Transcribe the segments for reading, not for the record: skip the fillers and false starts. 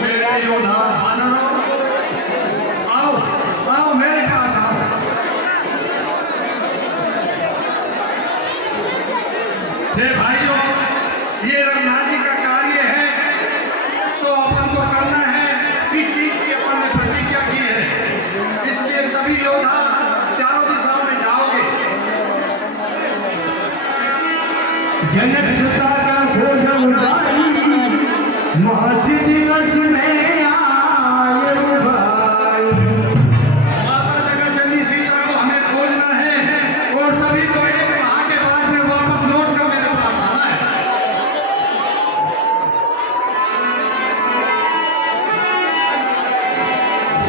मेरे योद्धा वानरों, आओ आओ मेरे पास आओ। हे भाइयों, ये रघुनाथ जी का कार्य है, सो अपन को करना है। इस चीज की अपन ने प्रतिज्ञा की है, इसलिए सभी योद्धा चारों दिशाओं में जाओगे। जनक सुता का भोज उठाई, महर्षि दिवस में आए भाई। माता जगत जननी सीता को हमें खोजना है और सभी को एक माह के बाद में वापस लौट कर मेरे पास आना है।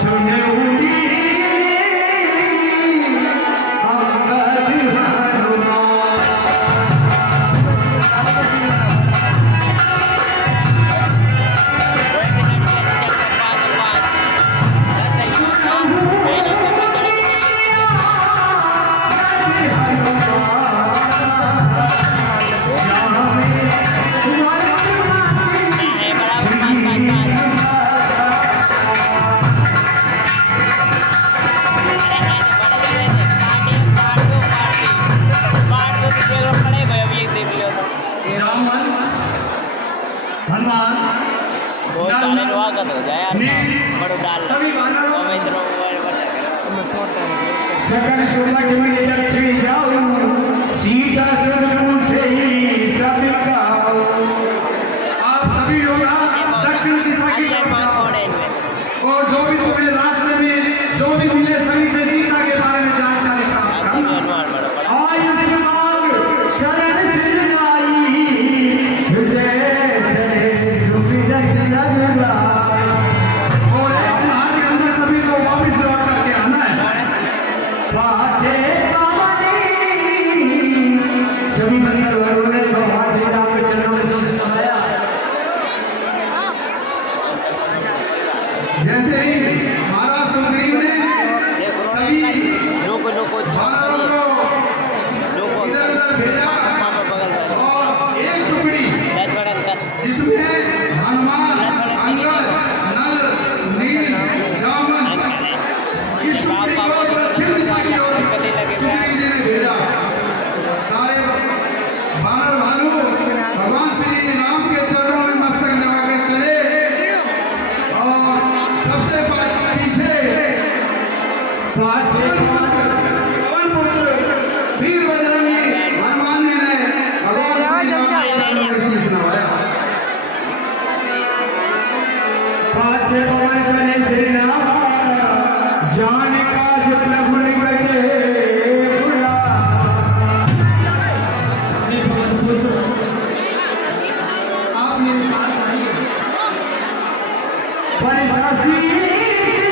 सुने सकल सुमत में दक्षिण जाऊं, सीता सुन पूछे सब गाऊं। आप सभी योद्धा दक्षिण दिशा की तरफ जाओ और जो भी तुम्हें रास्ते में जो भी मिले सभी से सीता के बारे में जानकारी प्राप्त करना। आयुष्मान चरण सिरनाई, हृदय चले सुमिरन लगलाई। और एक माह के अंदर सभी को वापस लौट करके आना है। बाजे पावनी, सभी मंदिर वालों ने भगवान श्री राम के चरणों में सबसे सुनाया। जैसे ही महाराज सुग्रीव ने सभी वानरों को इधर उधर भेजा और एक टुकड़ी जिसमें हनुमान, अंगद, नल, नील, जामन, इस टुकड़ी को दक्षिण दिशा की ओर सुग्रीव जी ने भेजा। सारे वानर भालू भगवान श्री राम के चरणों में मस्तक लगा के चले और सबसे पीछे पवन पुत्र वीर बजरंगी हनुमान जी ने भगवान श्री राम के चरणों में शीश नवाया। पाछे पवन करे श्री राम, जान काज प्रभु निकटे बुला। आप मेरे पास आइए। परिसासी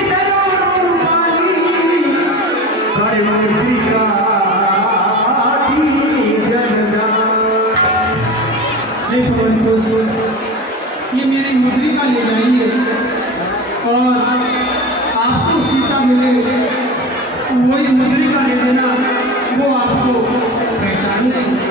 सरोवर पानी, करे मूर्तिका जन हे पवन पुत्र, ये मेरी मुद्रिका ले जाइए और आपको सीता मिले वही मुद्रिका ले देना, वो आपको पहचान लेंगे।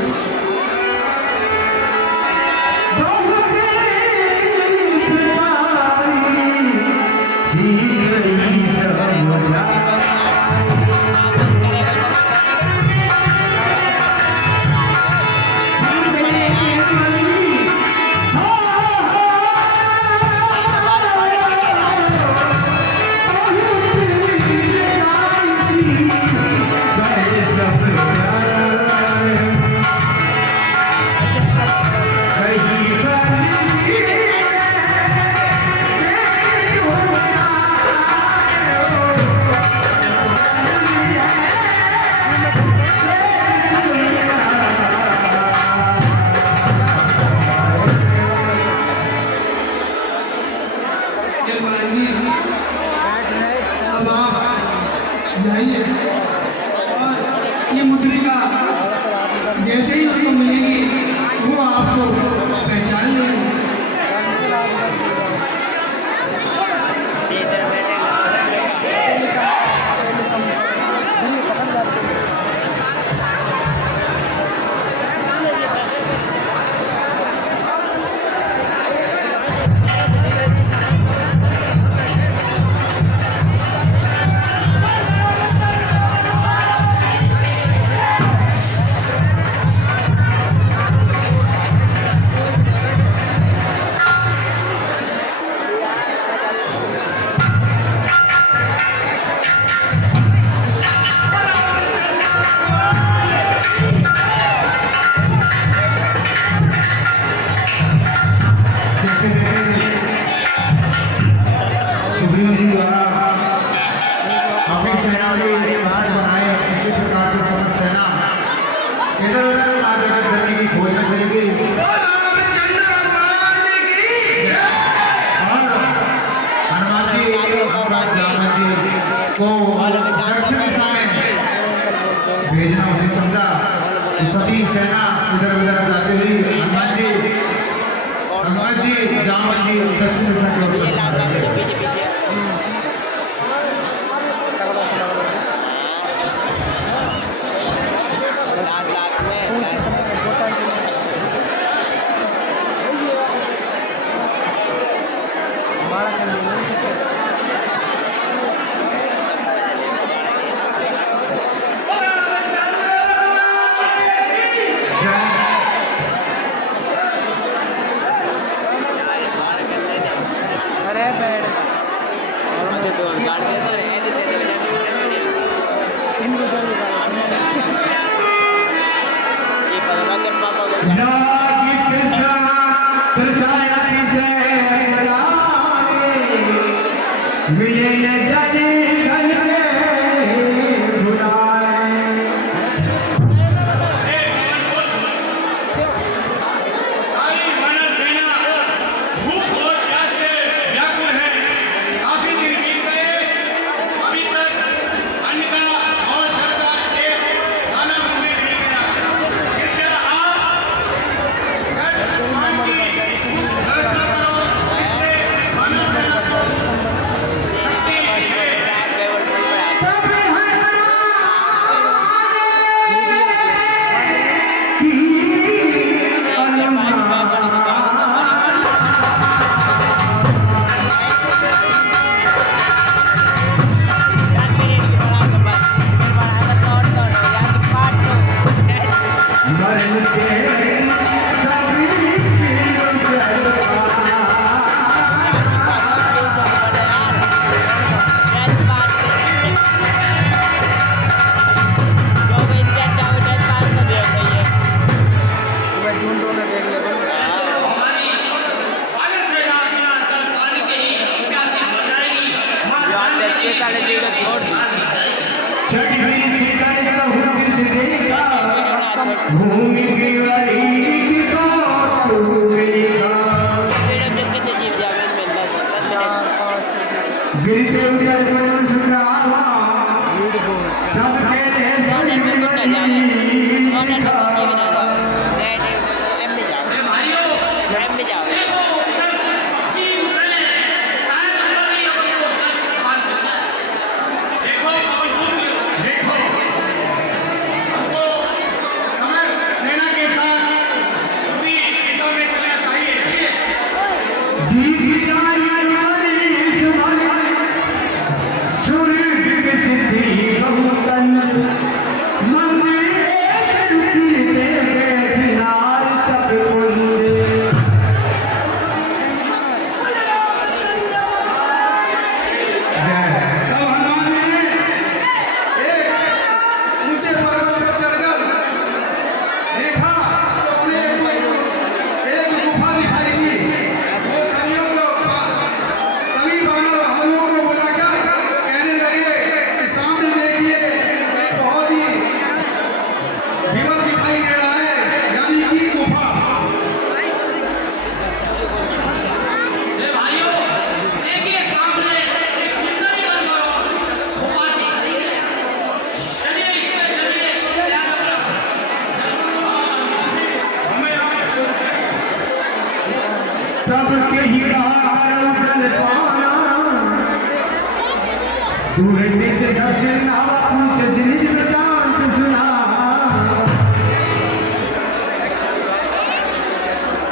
को दक्षिण दिशा में भेजना उचित समझा। तो सभी सेना इधर उधर जाते हुए हनुमान जी जामवंत जी दक्षिण दिशा की ओर प्रस्थान करेंगे।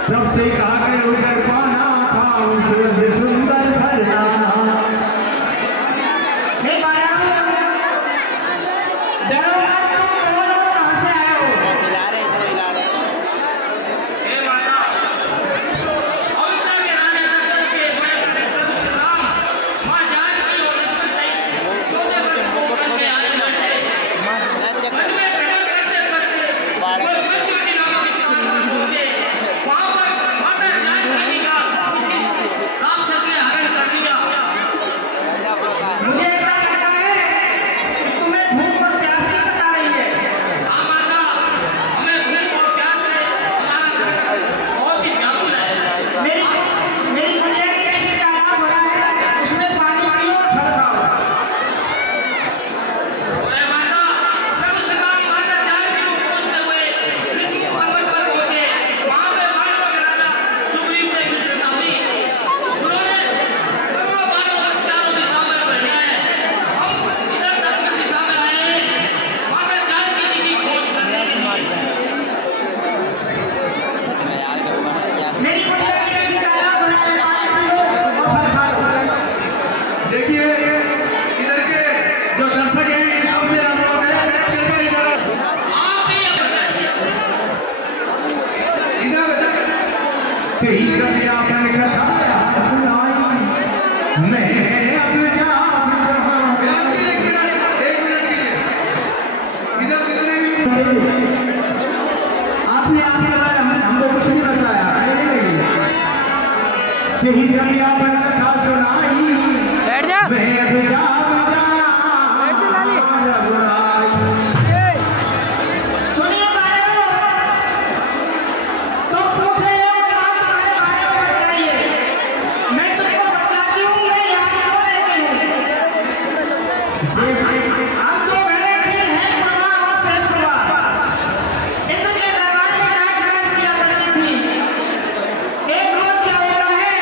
सबसे कहा उधर पाना पाऊं से सुंदर फरदाना। माता कि ईश्वर आपन कथा सुनाई मैं अब जाम जहां व्यास जी, एक मिनट के लिए इधर जितने भी आपने हमको कुछ नहीं बताया कि ईश्वर आपन कथा सुनाई बैठ जा मैं अब जाम बैठ जा लाली सुनिए भाइयों, तुम पूछ रहे हो कि बात तुम्हारे बारे में बतलाइए। मैं तुमको बतलाती हूँ, मैं यहाँ क्यों रहती हूँ। हम दो बहनें थी, हेमप्रभा और शैलप्रभा। इंद्र के दरबार में नाच गान किया करती थी। एक रोज क्या होता है,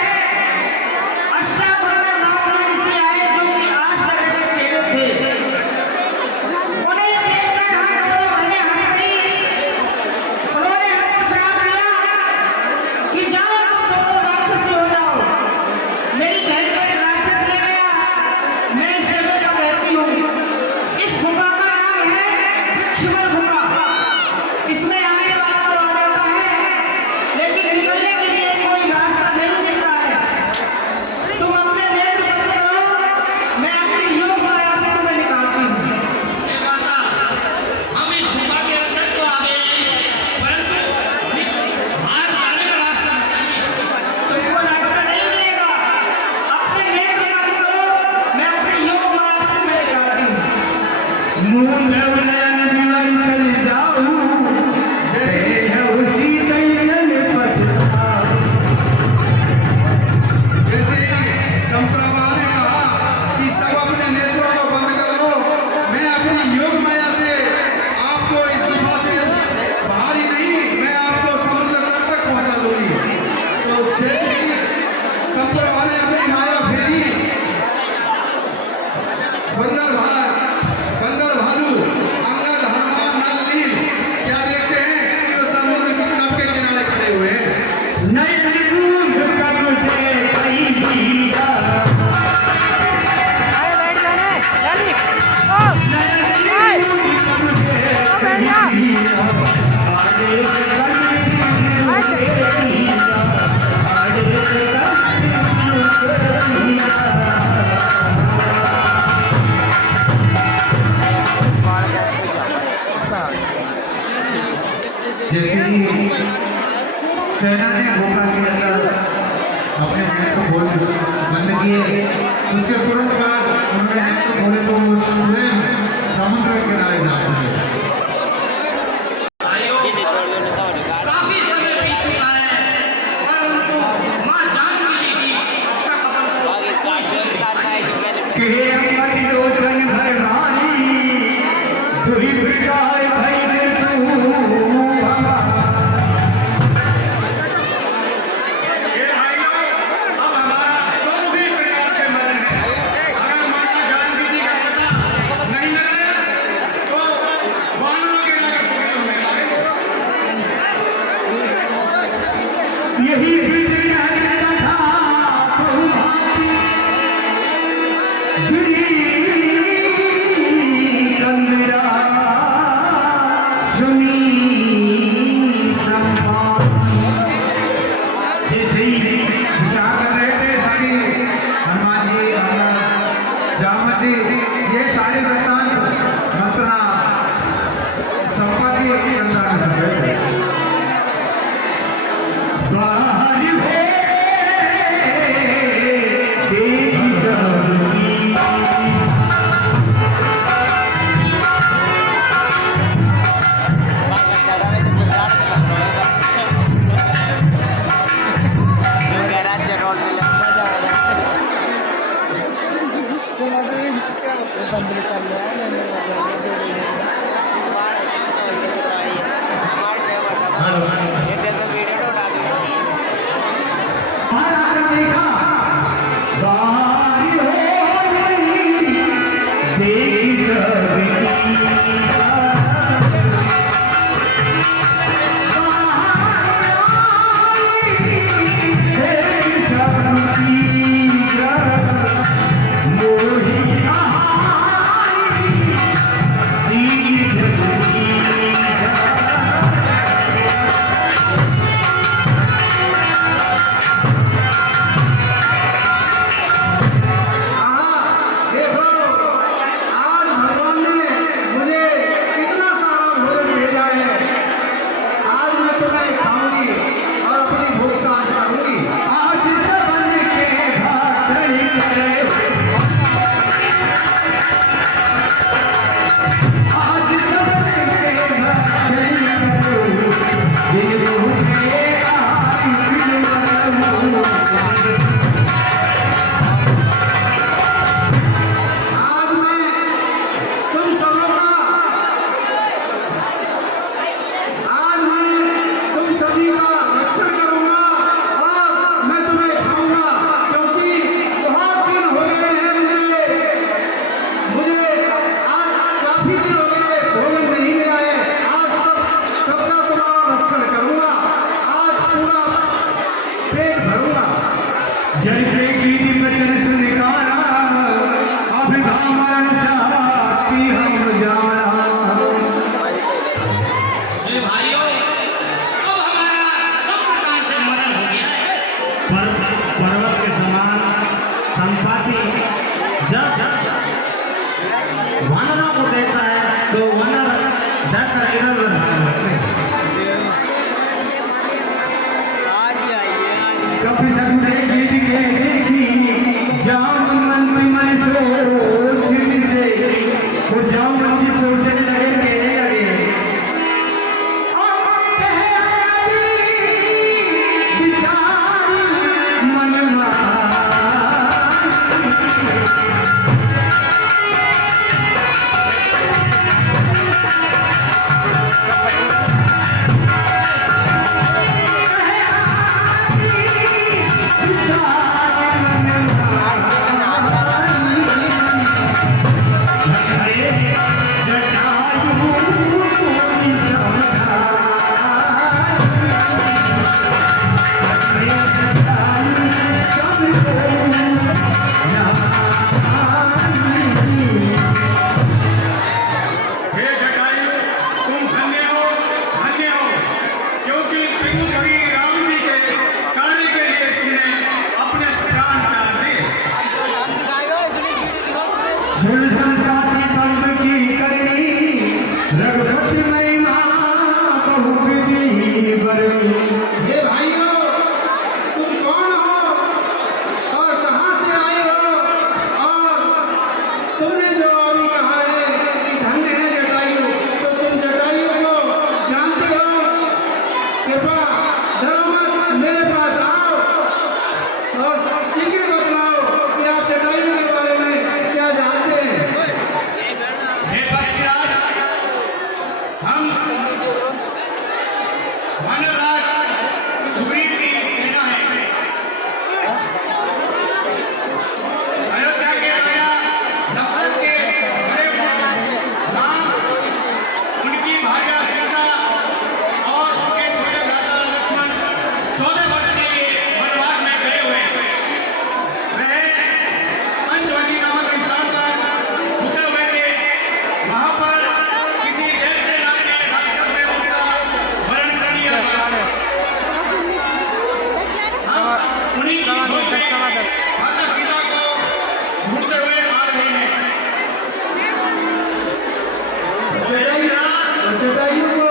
अष्टावक्र नाम के ऋषि आए जो कि 8 जगह से टेढ़े थे। उन्हें देखकर हम दोनों बहनें हंस गई। उन्होंने हमको श्राप दिया कि जाओ तुम दोनों राक्षसी हो जाओ। मेरी बहन को एक राक्षस ले गया। मैं इस जगह पर रहती हूँ। इस गुफा का नाम है वृक्षवर गुफा। इसमें आने वाला तो आ जाता है, लेकिन निकलने के लिए कोई रास्ता नहीं मिलता है। तुम अपने नेत्र बंद करो, मैं अपनी योग माया से तुम्हें निकालती हूँ। हम इस गुफा के अंदर तो आ गए हैं, परंतु बाहर जाने का रास्ता तुमको रास्ता नहीं मिलेगा। अपने नेत्र बंद करो, मैं अपनी योग माया से तुम्हें निकालती हूँ। मुंह नयन बिवर कल जाऊं जैसे है उसी कैलन पछताऊं जैसे ही संप्रभा ने कहा कि सब अपने नेत्रों को बंद कर लो, मैं अपनी योग माया से आपको इस गुफा से बाहर ही नहीं, मैं आपको समुद्र तट तक पहुंचा दूंगी। तो जैसे ही संप्रभा ने अपनी माया फेरी, बंदर भालू अंगद हनुमान नल नील क्या देखते हैं कि वो समुद्र के तट के किनारे खड़े हुए हैं। नयन बूंद कब से कई हीरा अरे बैठ जा रे लाली ओ नयन बूंद कब से बैठ जा हीरा आगे से कभी अच्छा हीरा आगे से कभी हीरा जैसे ही सेना ने गुफा के अंदर अपने नेत्र खोल बंद किए, उसके तुरंत बाद उन्होंने नेत्र खोले तो वो स्वयं समुद्र के किनारे जा पहुंचे। काफी समय बीत चुका है, परंतु मां जानकी जी की रक्षा कदम को कि हे अम्मट लोचन भरवानी तुही बिगाड़ भई रे तू ये भाइयों, अब हमारा दो ही प्रकार से मन है। अगर माता जानकी जी का पता नहीं लगे तो वानरों के नगर सुखी होने लगे। यही बिजली कथा बहुभांति गिरी कंदरा सुनी संभाली। जैसे ही विचार कर रहे थे सभी हनुमान जी जामती ये सारे वृत्तांत मंत्रणा संपत्ति के अंदर में सब रहे थे। द्वारि भे देवी सबकी महाराज ने देखा द्वारि हो देवी सबकी देवी सबकी मोही दीदी सबकी जल पे कीधी बचन से निकाला अभिभावन साथी हम जाना। ए भाइयों, अब हमारा सब प्रकार से मरण हो गया है। पर्वत के समान संपाति जब वानरों को देखता है तो वानर डर कर इधर उधर भागते हैं। कभी सब देखी जाम मन में मन सोच से वो जाम मन की सोचने लगे कहने लगे विचार मन हे जटायु, तुम धन्य हो, क्योंकि प्रभु श्री राम जी के कार्य के लिए तुमने अपने प्राण त्याग दिए। सुलझन प्राति बंद की करनी रघुपति महिमा बहुविधि बरनी। हे भाइयों, तुम कौन हो और कहां से आए हो? और तुमने जो अभी कहा है कि धन्य है जटायु, तो तुम जटायु को जानते हो? कृपा डरो मत, मेरे पास आओ और शीघ्र बतलाओ कि आप जटायु के बारे में क्या जानते हैं। हे पक्षीराज, हम वानरराज सुग्रीव की सेना है। अयोध्या के राजा दशरथ के बड़े पुत्र राम, उनकी भार्या सीता और उनके छोटे भ्राता लक्ष्मण 14 वर्ष के लिए वनवास में गए हुए हैं। वह पंचवटी नामक स्थान पर रुके हुए थे। वहां पर किसी दैत्य नाम के राक्षस ने उनका वरण कर लिया था। हम उन्हीं की खोज में माता सीता को ढूंढते हुए आ रहे हैं। जटायु को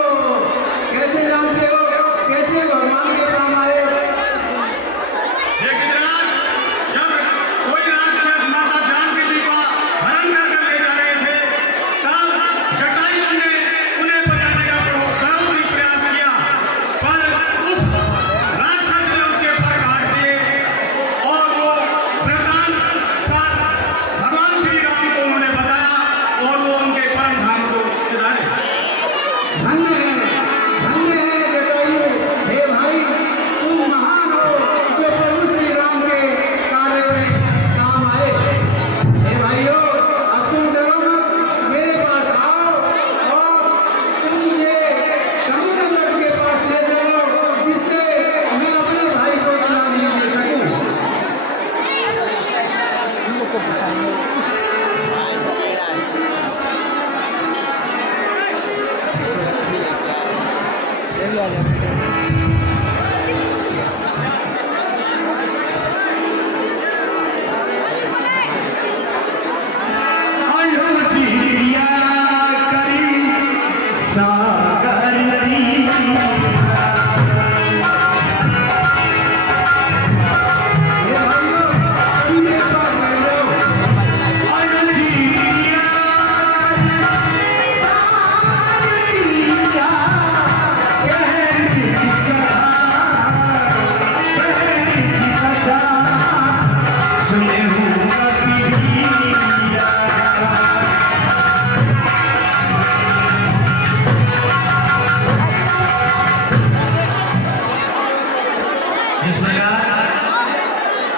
कैसे जानते हो? कैसे भगवान के काम आए? हे गिरिराज, जब कोई राक्षस माता जानकी जी का हरण कर ले जा रहे थे, तब जटायु ने उन्हें बचाने का बहुत ही प्रयास किया, पर उस राक्षस ने उसके पर काट दिए और वो वरदान साथ भगवान श्री राम को उन्होंने बताया और वो उनके परम धाम को सिधारे। धन्य है जटायु। हे भाई, तुम महान हो जो प्रभु श्री राम के कार्य में काम आए। हे भाइयों, अब तुम डरो मत, मेरे पास आओ और तुम मुझे समुद्र तट के पास ले चलो, जिससे मैं अपने भाई को जलाने दे सकूं। अयोध्या करी सागर नदी। हे भाइयों, सभी मेरे पास बैठ जाओ। अयोध्या सुने हूँ कभी जिस प्रकार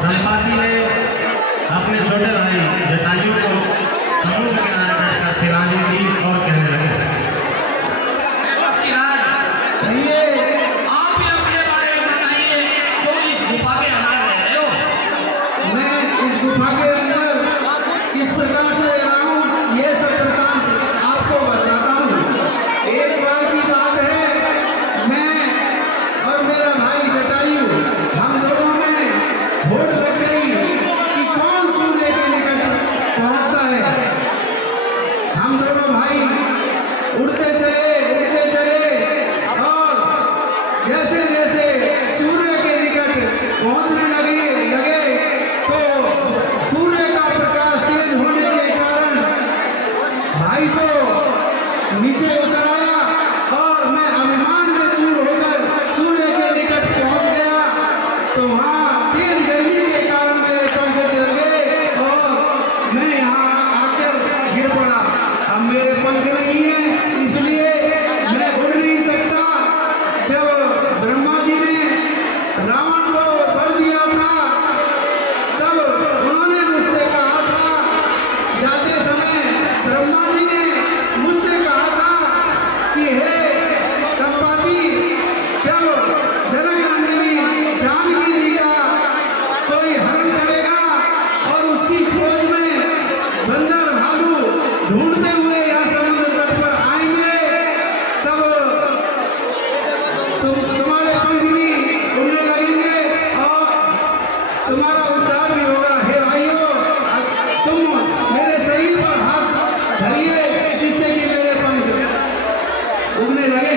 संपाति ने अपने छोटे भाई जटायु को समुद्र किनारे बैठकर तिलांजलि दी और कहने लगे, पक्षीराज, कहिए। आप भी अपने बारे में बताइए, जो इस गुफा के अंदर रह रहे हो। गुफा के अंदर किस प्रकार से रहा हूँ ये सब वृत्तांत आपको बताता हूँ। एक बार की बात है, मैं और मेरा भाई जटायु, हम दोनों में होड़ लग गई कि कौन सूर्य के निकट पहुंचता है। हम दोनों भाई उड़ते चले और जैसे जैसे सूर्य के निकट पहुंचने लगे तो सूर्य का प्रकाश तेज होने के कारण भाई को नीचे उतर आया और मैं अभिमान में चूर होकर सूर्य के निकट पहुंच गया। तो वहाँ तेज गर्मी के कारण मेरे पंख चल गए और मैं यहाँ आकर गिर पड़ा। अब मेरे पंख नहीं है, इसलिए मैं उड़ नहीं सकता। जब ब्रह्मा जी ने रावण को वर दिया था, तब उन्होंने मुझसे कहा था, जाते समय ब्रह्मा जी ने मुझसे कहा था कि हे संपाति, जब जनक नंदिनी जानकी जी का कोई हरण करेगा और उसकी खोज में बंदर भालू ढूंढते हुए यहाँ समुद्र तट पर आएंगे, तब तुम्हारे पंख भी उड़ने लगेंगे और तुम्हारा उद्धार भी होगा। हे भाइयों, तुम मेरे शरीर पर हाथ धरिए जिससे कि मेरे पंख उड़ने लगे।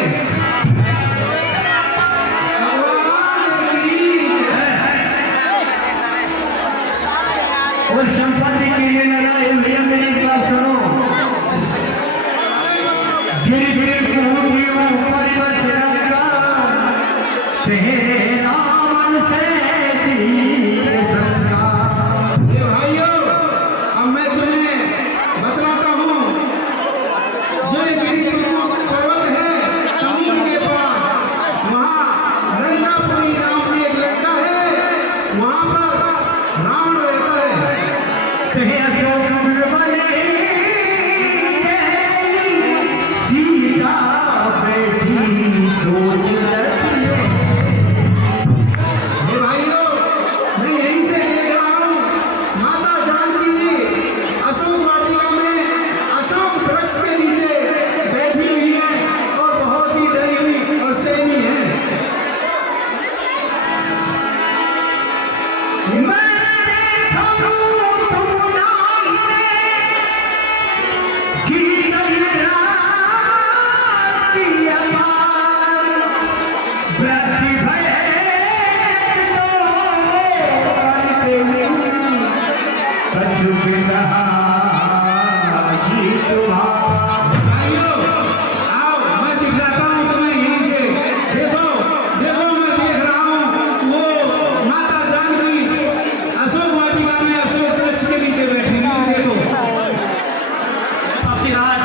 भगवान की जय। और संपत्ति के लिए लड़ाई भैया मेरी बात सुनो। गिरी गिरी कूदी ऊपर से लगा तेरे नाम से जीत सकता। हे भाइयों, अब मैं तुम्हें बतलाता हूँ, जो ये गिरिकुरुद पर्वत है समुद्र के पास, वहाँ लंकापुरी नाम की एक लंका है, वहाँ पर रावण रहता है। तेरे अशोक बने सीता बैठी सोच रही है। हे भाइयों, मैं यहीं से देख रहा हूँ, माता जानकी जी अशोक वाटिका में अशोक वृक्ष के नीचे बैठी हुई हैं और बहुत ही डरी हुई और सहमी हैं। भाइयों, आओ, मैं दिखलाता हूँ तुम्हें यहीं से। देखो देखो, मैं देख रहा हूँ वो माता जानकी अशोक वाटिका में अशोक वृक्ष के नीचे बैठी हुई है। देखो पक्षीराज,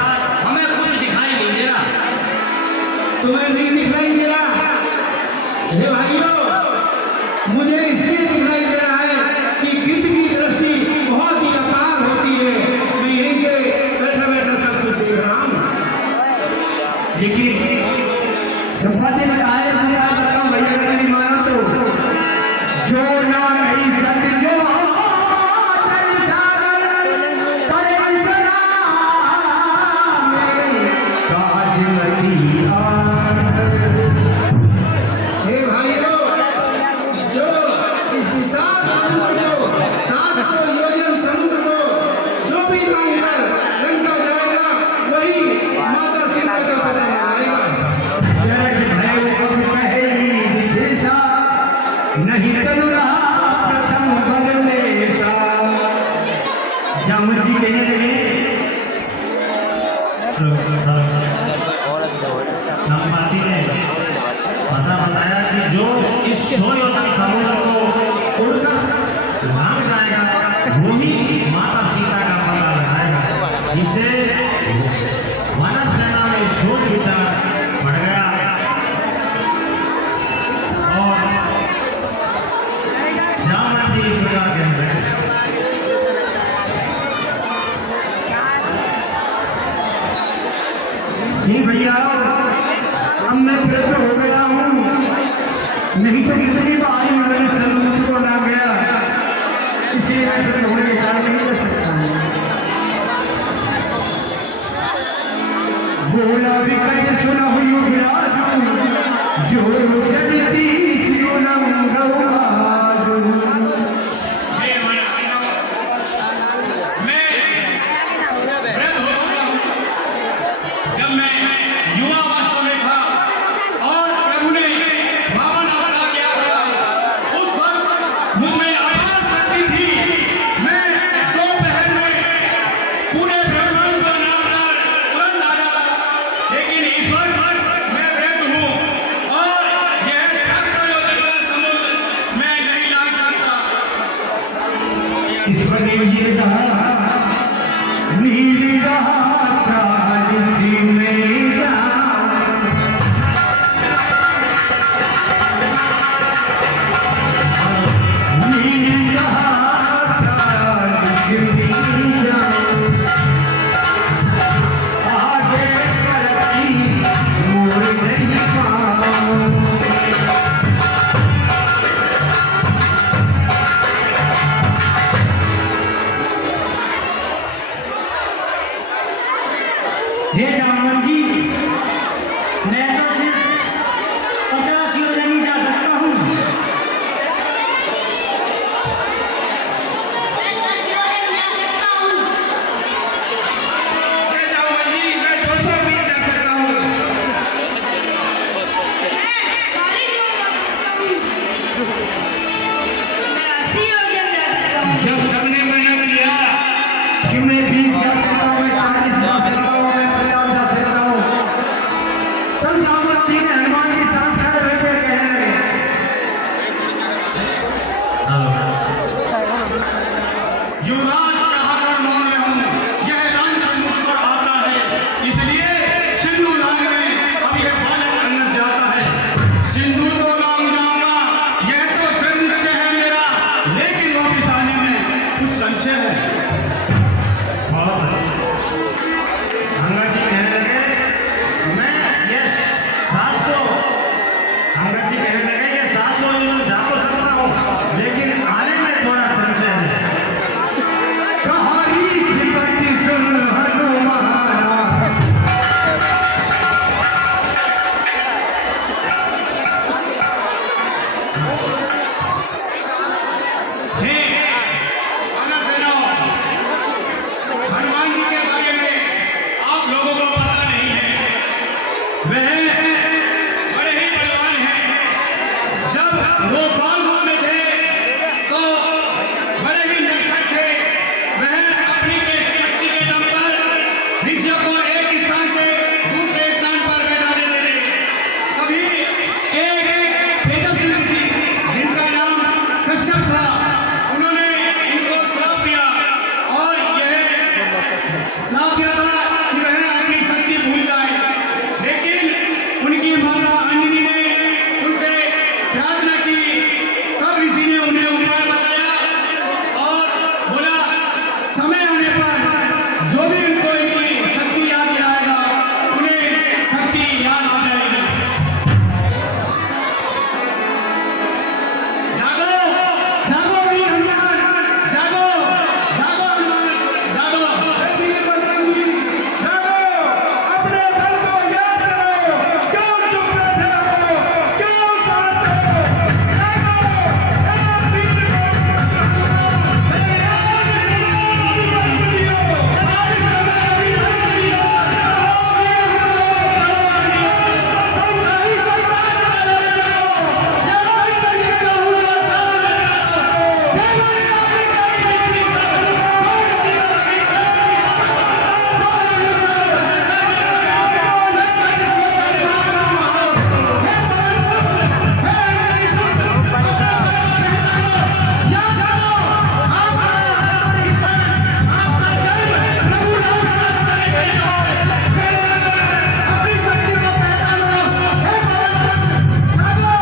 हमें कुछ दिखाई नहीं दे रहा। तुम्हें नहीं दिखलाई दे रहा? हे भाइयों, मुझे इसलिए दिखलाई दे रहा है कि गिद्ध की दृष्टि बहुत ही अपार होती है। मैं यहीं से बैठा बैठा सब कुछ देख रहा हूँ। लेकिन संपत्ति में आए बताऊं भैया, मेरी मानो तो जो ना नहीं सत्य जो जल सागर करे सदा में काजमती हे भाइयों, जो इस विशाल समुद्र को 700 योजन समुद्र को जो भी लांघकर लंका जाएगा, वही माता सीता का पता लगाएगा। शरद भय कब कहे विशेषा नहीं तनु रहा प्रथम बगलेसा। जम जी कहने लगे संपाति ने पता बताया कि जो इस 100 योजन समुद्र को उड़कर लांघ जाएगा, वही माता सीता का पता लगाएगा। इसे मानव सेना में सोच विचार बढ़ गया और जामवंत जी इस प्रकार कहने लगे। नहीं भैया, अब मैं फिर तो हो गया हूँ, नहीं तो कितनी बार मैंने समुद्र को लांघ गया, इसलिए मैं फिर हो गया। इस पर नील जी ने कहा, नील कहा चालीसी में जा, नील कहा चालीसी में जा, आगे तरक्की मोड़ नहीं पाऊं। हे जामवन जी, मैं तो सिर्फ 50 योजन ही जा सकता हूँ। मैं जाऊंगा जी, मैं 200 मील जा सकता हूँ। जब सबने मना किया कि मैं 20 जा सकता हूँ, मैं 40 जा सकता हूँ, मैं 50 जा सकता हूँ, तब जामवंत जी ने हनुमान जी साथ खड़े रहकर कहने लगे, युवराज कहाकर मौन में हूँ, यह लांछन मुझ पर आता है, इसलिए सिंधु लांघने अब यह बालक अन्नत जाता है। सिंधु तो लांघ जाऊंगा, यह तो दृढ़ निश्चय है मेरा, लेकिन वापिस आने में कुछ संशय है। अंगद जी कहने लगे, मैं ये 700, अंगद जी कहने लगे ये 700 योजन जा तो सकता हूँ, लेकिन आने में थोड़ा संशय है। कहानी छिपटी सुन हनुमाना, हे अनसेनो, हनुमान जी के बारे में आप लोगों को पता नहीं है, वह बड़े ही बलवान हैं। जब वो बाल रूप में थे तो बड़े ही नटखट थे। वह अपनी शक्ति के दम पर ऋषियों को एक स्थान से दूसरे स्थान पर बैठा देते थे। कभी एक तेजस्वी ऋषि जिनका नाम कश्यप था, उन्होंने इनको श्राप दिया, और यह श्राप दिया था कि वह अपनी शक्ति भूल जाए। लेकिन उनकी माता अंजनी ने उनसे प्रार्थना की, तब ऋषि ने उन्हें उपाय बताया और बोला, समय आने पर जो भी उनको इनकी शक्ति याद दिलाएगा, उन्हें शक्ति याद आ जाएगी। जागो, जागो वीर हनुमान, जागो, जागो हनुमान, जागो। हे वीर बजरंग जी, जागो, अपने बल को याद करो, क्यों चुप बैठे हो, क्यों शांत हो, जागो, हे वीर बजरंग हनुमान, हे बंसुरियो, हमारी समय वीर बंसुरियो, संताई समाज वाले को, जवान सभी कहूँ तो चाल को, देवानी आने का ही वीर अपनी शक्ति को पहचानो, हे पवन पुत्र, जागो,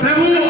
प्रभु